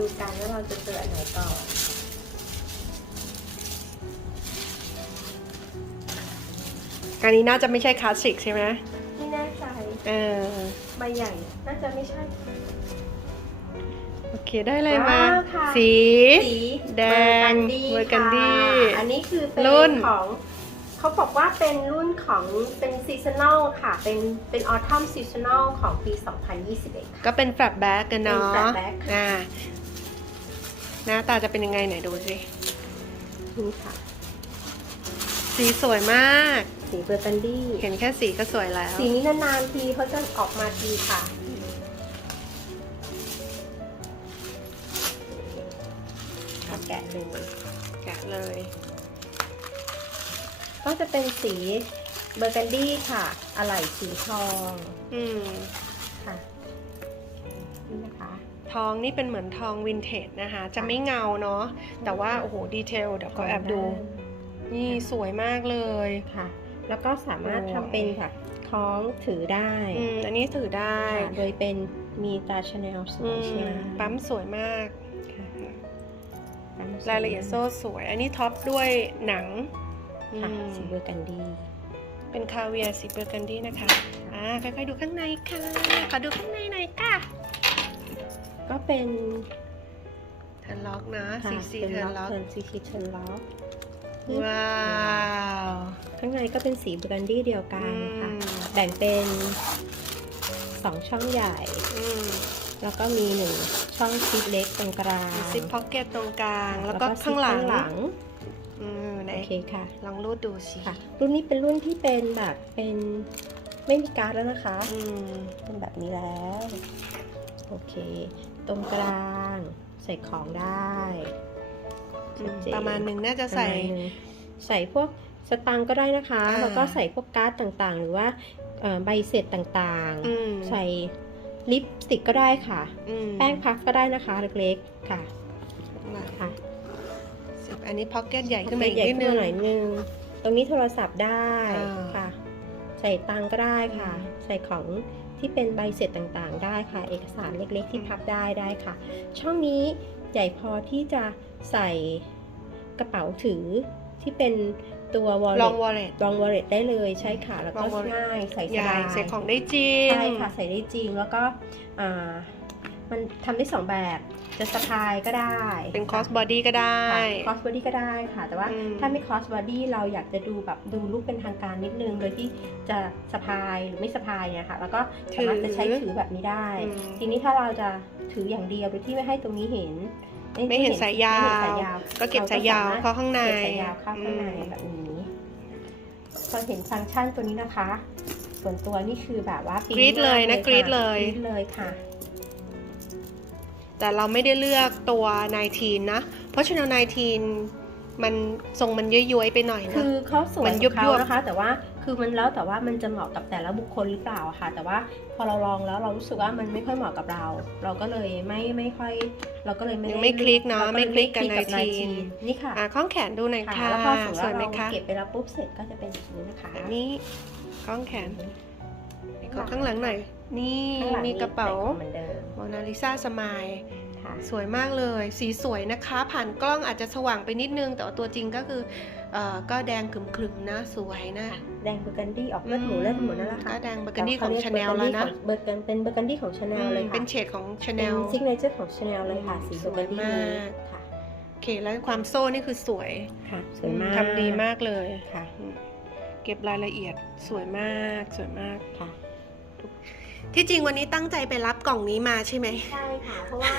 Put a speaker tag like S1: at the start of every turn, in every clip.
S1: มาดูกันว่าเราจะเจออันไหนก่อน
S2: อันนี้น่าจะไม่ใช่คลาสสิกใช่ไหม
S1: ไม่แน่ใจ
S2: เออ
S1: ใบใหญ่น่าจะไม่ใช่
S2: โอเคได้อะไรมา
S1: ว้าวค่ะ
S2: สี
S1: สี
S2: แดง
S1: เบอร์กันดี้
S2: เบอร์กันดี้
S1: ค่ะอันนี้คือเป็น
S2: รุ่น
S1: ของเขาบอกว่าเป็นรุ่นของเป็นซีซัน a ลค่ะ เป็นเป็นออทัมซีซัน a ลของปี 2021ค่ะ
S2: ก็เป็นแฟลชแบ็กกันเนาะ
S1: เป็น flatback ค่ะ
S2: อ่า หน้าตาจะเป็นยังไงไหนดูสิ
S1: นี่ค่ะ
S2: สีสวยมาก
S1: สีเบอร์กันดี้
S2: เห็นแค่สีก็สวยแล้ว
S1: สีนี้นานๆทีเขาจะออกมาทีค่ะเอาแกะเลย
S2: แกะเลย
S1: ก็จะเป็นสีเบอร์กันดี้ค่ะ อะไหล่สีทอง
S2: อืม
S1: ค่ะนี่นะคะ
S2: ทองนี่เป็นเหมือนทองวินเทจนะคะ จะไม่เงาเนาะแต่ว่าโอ้โหดีเทลเดี๋ยวก็แอบดู นี่สวยมากเลย
S1: ค่ะ แล้วก็สามารถ
S2: โอ้
S1: ทำเป็นค่ะคล้องถือได้
S2: อืมอันนี้ถือได้
S1: ค่ะโดยเป็นมีตาชาแนลส
S2: อื
S1: วย
S2: ม
S1: เชียว
S2: ปั๊มสวยมาก
S1: ค่ะปั๊มสว
S2: รายละเอียดโซ่สวย อันนี้ท็อปด้วยหนัง
S1: ค่ะ
S2: อืม
S1: สีเบอร์กันดี้
S2: เป็นคาเวียร์สีเบอร์กันดี้นะคะ อ่าค่อยๆดูข้างในค่ะ ขอดูข้างในหน่อยค่ะ
S1: ก็เป็น
S2: เทิร์นล็อกนะ
S1: ค่ะ
S2: สีสี
S1: เป็น
S2: เทิร์
S1: ล็อนก
S2: ล็อก
S1: เทิร์นซีซีเทิร์นล็อก
S2: ว้าว
S1: ข้างในก็เป็นสีเบอร์กันดี้เดียวกั
S2: อื
S1: นค่ะ
S2: ม
S1: แบ่งเป็นสองช่องใหญ่
S2: อืม
S1: แล้วก็มีหนึ่งช่องซิปเล็กตรงกลาง
S2: ซิปพ็อกเก็ตตรงกลาง แล้วก็
S1: ซิป
S2: ข้างหลัง
S1: หลัง
S2: อืมไหน
S1: โอเคค่ะ
S2: ลองรูดดูสิ
S1: ค่ะ รุ่นนี้เป็นรุ่นที่เป็นแบบเป็นไม่มีการ์ดแล้วนะคะ
S2: อืม
S1: เป็นแบบนี้แล้ว โอเค ตรงกลาง ใส่ของได้
S2: อืม
S1: ชัดเจน
S2: ประมาณหนึ่งน่าจะใส่
S1: ประมาณนึงใส่พวกสตังค์ก็ได้นะคะ
S2: อ่า
S1: แล้วก็ใส่พวกการ์ดต่างๆ หรือว่าเอ่อใบเสร็จต่าง
S2: อืม
S1: ๆใส่ลิปสติกก็ได้ค่ะ
S2: อืม
S1: แป้งพัฟก็ได้นะคะเล็กๆค่ะ
S2: ข้างหลัง
S1: ค่ะ
S2: ซิปอันนี้พ็อกเก็ตใหญ่ขึ้นมาอีก
S1: ใหญ่
S2: นิด
S1: ขึ้น
S2: นึ
S1: มางหน่อยนึง ตรงนี้โทรศัพท์ได้
S2: อ่า
S1: ค่ะ ใส่ตังค์ก็ได้ค่ะ ใส่ของ ที่เป็นใบเสร็จต่างๆ ได้ค่ะ เอกสารเล็กๆ ที่พับได้ได้ค่ะ ช่องนี้ใหญ่พอที่จะใส่กระเป๋าถือที่เป็นตัว
S2: ลอง
S1: wallet
S2: วอลเล็ต
S1: รอง wallet ได้เลยใช่ค่ะ แล้วก็
S2: Long wallet
S1: ง่ายใส่ส
S2: ใหญ่
S1: บาย
S2: ใส่ของได้จริง
S1: ใช่ค่ะ ใส่ได้จริงแล้วก็อ่า มันทำได้สองแบบจะสะพายก็ได้
S2: เป็นคอสบอดี้ก็ได้
S1: คอสบอดี้ก็ได้ค่ะ แต่ว่า
S2: อืม
S1: ถ้าไม่คอสบอดี้เราอยากจะดูแบบดูลุกเป็นทางการนิดนึง โดยที่จะสะพายหรือไม่สะพายเนี่ยค่ะ แล้วก็สามารถจะใช้ถือแบบนี้ได้
S2: อืม
S1: ทีนี้ถ้าเราจะถืออย่างเดียวโดยที่ไม่ให้ตรงนี้เห็น
S2: ไม่เห็นสายยาว
S1: ไม่เห็นสายยาว
S2: ก็เก็บสายยาวเข้าข้างใน
S1: เก็บสายยาวเข้าข้างใน
S2: อืม
S1: แบบนี้พอเห็นฟังก์ชันตัวนี้นะคะ ส่วนตัวนี่คือแบบว่าก
S2: รี๊ดเลยนะ
S1: มาก
S2: กรี๊ด
S1: ค่ะ
S2: เลย
S1: กรี๊ดเลยค่ะ
S2: แต่เราไม่ได้เลือกตัว 19 นะ เพราะ Chanel 19 มันทรงมันย้วยๆไปหน่อยนะ
S1: คือเขาสวย
S2: มัน
S1: ของ
S2: ยุบๆ
S1: เขานะคะ แต่ว่าคือมันแล้วแต่ว่ามันจะเหมาะกับแต่ละบุคคลหรือเปล่าค่ะ แต่ว่าพอเราลองแล้วเรารู้สึกว่ามันไม่ค่อยเหมาะกับเรา เราก็เลยไม่ไม่ค่อย เราก็เลยไม่
S2: ยัง
S1: ด้
S2: ไม่คลิกเนอะ
S1: รา
S2: ไม่คลิกกับ
S1: ไม่คลิ
S2: 19
S1: นี่ค่ะ
S2: อะข้องแขนดูหน่อย
S1: ค่ะ
S2: ค่ะ
S1: แล้วพอสมมติ
S2: สวย
S1: ว่า
S2: ไหม
S1: เรา
S2: คะ
S1: เก็บไปแล้วปุ๊บเสร็จก็จะเป็นแบบนี้นะคะ
S2: แบบนี้ข้องแขน ขอข้างหลังหน่อย นี่
S1: ข้างหลัง
S2: มีกระเป๋า
S1: ใส่ของเหมือนเดิม
S2: โมนาลิซาสมาย
S1: ค่ะ
S2: สวยมากเลย สีสวยนะคะ ผ่านกล้องอาจจะสว่างไปนิดนึง แต่ว่าตัวจริงก็คือเอ่อก็แดงขรึมๆนะ สวยนะ
S1: แดงเบอร์กันดี้ออกเลือดหมูเลือดหมูนั่นแหละค่ะ
S2: ก็แดงเบอร์กันดี้ของชาแนล
S1: เข
S2: แล้ว
S1: เรียก
S2: นะ
S1: เบอร์กันเป็นเบอร์กันดี้ของชาแนลเลย
S2: อืม
S1: ค่ะ
S2: เป็นเฉดของชาแน
S1: เป็น
S2: ล
S1: ซิกเนเจอร์ของชาแนลเลยค่ะ สี
S2: ส
S1: เบอร์
S2: วย
S1: กันดี้
S2: มาก
S1: ค่ะ
S2: โอเคแล้วความโซ่นี่คือสวย
S1: ค่ะสวยมาก
S2: ทำดีมากเลย
S1: ค่ะ
S2: อืมเก็บรายละเอียดสวยมากสวยมาก
S1: ค่ะ
S2: ที่จริงวันนี้ตั้งใจไปรับกล่องนี้มาใช่ไหม
S1: ใช่ค่ะ เพราะว่า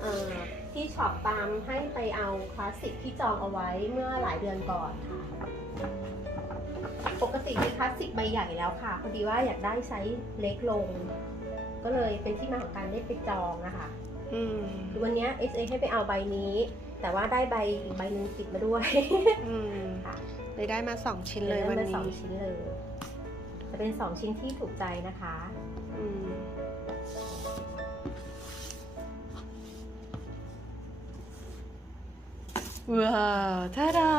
S1: เอ่อที่ช็อปตามให้ไปเอาคลาสสิกที่จองเอาไว้เมื่อหลายเดือนก่อนค่ะ ปกติมีคลาสสิกใบใหญ่แล้วค่ะ พอดีว่าอยากได้ไซส์เล็กลง ก็เลยเป็นที่มาของการได้ไปจองนะคะ
S2: อืม
S1: คือวันเนี้ย SA ให้ไปเอาใบนี้ แต่ว่าได้ใบอีกใบหนึ่งติดมาด้วย
S2: อืม
S1: ค่ะ
S2: เลยได้มาสองชิ้นเลยวัน
S1: ได้มาส
S2: นี้
S1: องชิ้นเลยจะ เป็นสองชิ้นที่ถูกใจนะคะ
S2: อืมว้าวทาดา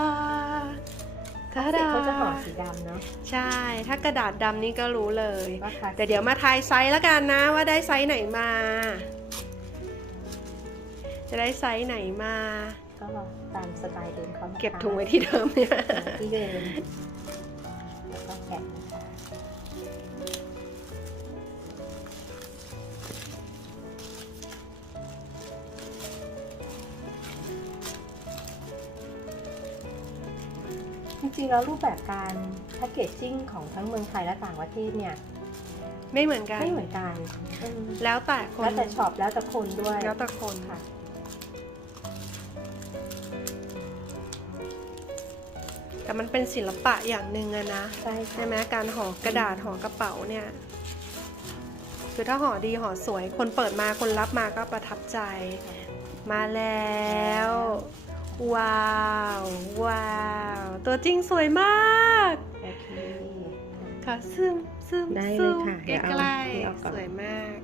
S2: ทา
S1: เด็ก
S2: ดา
S1: เขาจะห่อสีดำเนาะ
S2: ใช่ ถ้ากระดาษดำนี่ก็รู้เลย
S1: ว่าคลาสสิก
S2: แต่เดี๋ยวมาทายไซส์แล้วกันนะว่าได้ไซส์ไหนมา จะได้ไซส์ไหนมา
S1: ก็ตามสไตล์เดิมเขานะคะ
S2: เก็บถุงไว้ที่เดิมเนี่ย
S1: ที่เดิม จริงๆแล้วรูปแบบการแพคเกจจิ้งของทั้งเมืองไทยและต่างประเทศเนี่ย
S2: ไม่เหมือนกัน
S1: ไม่เหมือนกันอืม
S2: แล้วแต่คน
S1: แล้วแต่ช็อปแล้วแต่คนด้วย
S2: แล้วแต่คน
S1: ค่ะ
S2: แต่มันเป็นศิลปะอย่างหนึ่งอะนะ
S1: ใช่ค่ะ
S2: ใช่ไหมการห่อกระดาษห่อกระเป๋าเนี่ย คือถ้าห่อดีห่อสวย คนเปิดมาคนรับมาก็ประทับใจ มาแล้ว ว้าว ว้าว ตัวจริงสวยมาก
S1: โอเค
S2: ค่ะซึมซึม
S1: ได้เลย
S2: ซึม
S1: ค่ะ
S2: ใก
S1: เดี๋ยวเอา
S2: ล้
S1: นี่ออกก่อน
S2: ๆสวยมาก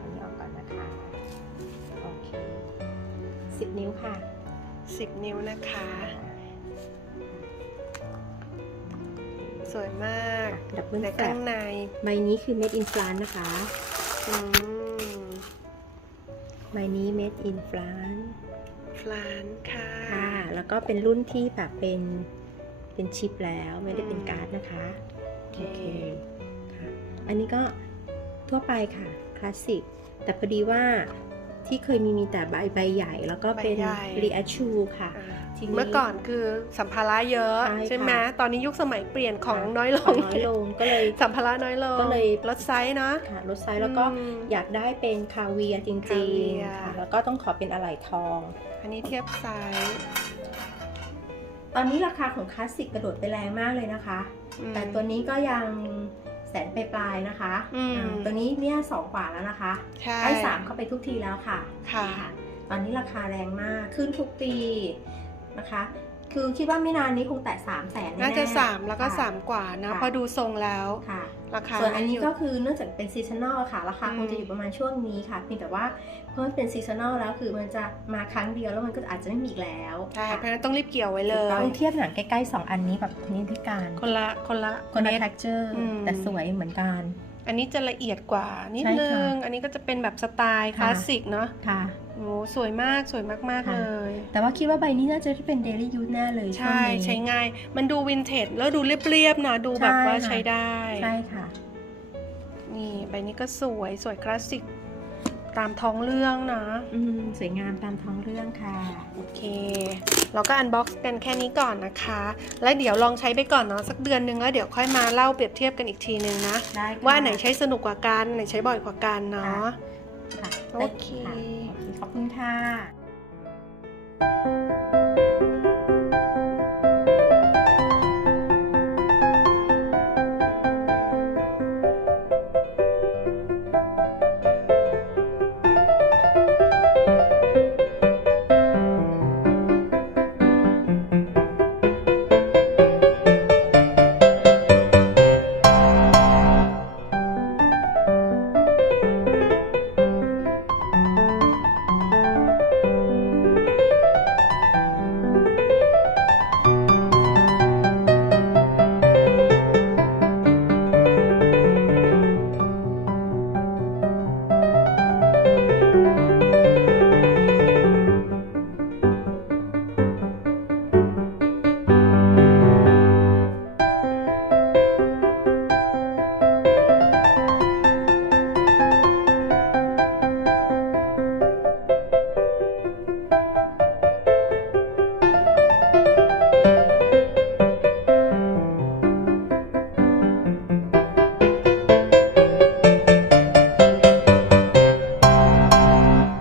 S1: อันนี้ออกก่อนนะคะ โอเคสิบนิ้วค่ะ
S2: 10นิ้วนะคะ สวยมาก
S1: ดับเบิล
S2: แต่
S1: แฟล
S2: ข้างใน
S1: ใบนี้คือ made in France นะคะ
S2: อืม
S1: ใบนี้ made in France
S2: ฟ ลานค่ะ
S1: ค่ะ แล้วก็เป็นรุ่นที่แบบเป็นเป็นชิปแล้วไม่ได้เป็นการ์ดนะคะ
S2: โอ
S1: โอ
S2: เค
S1: เคค่ะ อันนี้ก็ทั่วไปค่ะคลาสสิกแต่พอดีว่า ที่เคยมีมีแต่ใบใบใหญ่ แล้วก็เป็น
S2: ใบใหญ่
S1: รีแอชูค่ะ
S2: อ่า
S1: ทีนี้
S2: เมื่อก่อนคือสัมภาระเยอะ
S1: ใช่
S2: ใช่ไหม
S1: ค่ะ
S2: ตอนนี้ยุคสมัยเปลี่ยนของ
S1: ค่ะ
S2: น้อยล
S1: ของน้อยลงก็เลย
S2: สัมภาระน้อยลง
S1: ก็เลย
S2: ลดไซส์เนาะ
S1: ค่ะลดไซส์แล้วก็
S2: อืม
S1: อยากได้เป็นคาเวียร์จ
S2: คา
S1: ริง
S2: เวียร์
S1: ๆค่ะแล้วก็ต้องขอเป็นอะไหล่ทอง
S2: อันนี้เทียบไซส์
S1: ตอนนี้ราคาของคลาสสิกกระโดดไปแรงมากเลยนะคะ
S2: อืม
S1: แต่ตัวนี้ก็ยังแส นไปปลายๆนะคะ
S2: อืม
S1: อ่าตัวนี้เนี่ยสองกว่าแล้วนะคะ
S2: ใช่
S1: ใกล้สามเข้าไปทุกทีแล้วค่ะ
S2: ค่ะ
S1: ตอนนี้ราคาแรงมากขึ้นทุกปีนะคะ คือคิดว่าไม่นานนี้คงแตะสามแสนแน่ๆ
S2: น่าจะสามแล้วก็
S1: ค่ะ
S2: สามกว่านะ
S1: ค่ะ
S2: พอดูทรงแล้ว
S1: ค่ะ
S2: ราคา
S1: ส่วนอันนี้
S2: ยู่
S1: ก็คือเนื่องจากเป็นซีซันอลค่ะ ราคา
S2: อืม
S1: คงจะอยู่ประมาณช่วงนี้ค่ะเพียงแต่ว่าเพราะมันเป็นซีซันอลแล้วคือมันจะมาครั้งเดียวแล้วมันก็อาจจะไม่มีอีกแล้ว
S2: ใช่
S1: ค่ะ
S2: เพราะฉะนั้นต้องรีบเกี่ยวไว้เล
S1: ถูก
S2: ย
S1: ต้องเทียบหนังใกล้ๆ 2 อันนี้แบบนี้พิการ
S2: คนละคนละ
S1: คนละ
S2: เม็ด
S1: texture
S2: อืม
S1: แต่สวยเหมือนกัน
S2: อันนี้จะละเอียดกว่านิด
S1: ใช่
S2: นึ
S1: ค่ะ
S2: งอันนี้ก็จะเป็นแบบสไตล์ค
S1: ค่ะ
S2: ลาสสิกเนาะ
S1: ค่ะ
S2: โอ้สวยมากสวยมากๆ
S1: ค่ะ
S2: เลย
S1: แต่ว่าคิดว่าใบนี้น่าจะเป็น daily use แน่เลย
S2: ใช่
S1: วงนี้
S2: ใช้ง่าย มันดูวินเทจแล้วดูเรียบๆนะดูแบบว่า
S1: ใช่ค่ะ
S2: ใช้ได้
S1: ใช่ค่ะ
S2: นี่ใบนี้ก็สวยสวยคลาสสิก ตามท้องเรื่องนะ
S1: อืมสวยงามตามท้องเรื่องค่ะ
S2: โอเค เราก็อันบ็อกซ์กันแค่นี้ก่อนนะคะ แล้วเดี๋ยวลองใช้ไปก่อนเนาะสักเดือนนึงแล้วเดี๋ยวค่อยมาเล่าเปรียบเทียบกันอีกทีนึงนะ
S1: ได้ค่ะ
S2: ว่าไหนใช้สนุกกว่ากันไหนใช้บ่อยกว่ากันเนาะ
S1: ค่ะ
S2: โอเค
S1: ได้ะโอเคขอบคุณค่ะ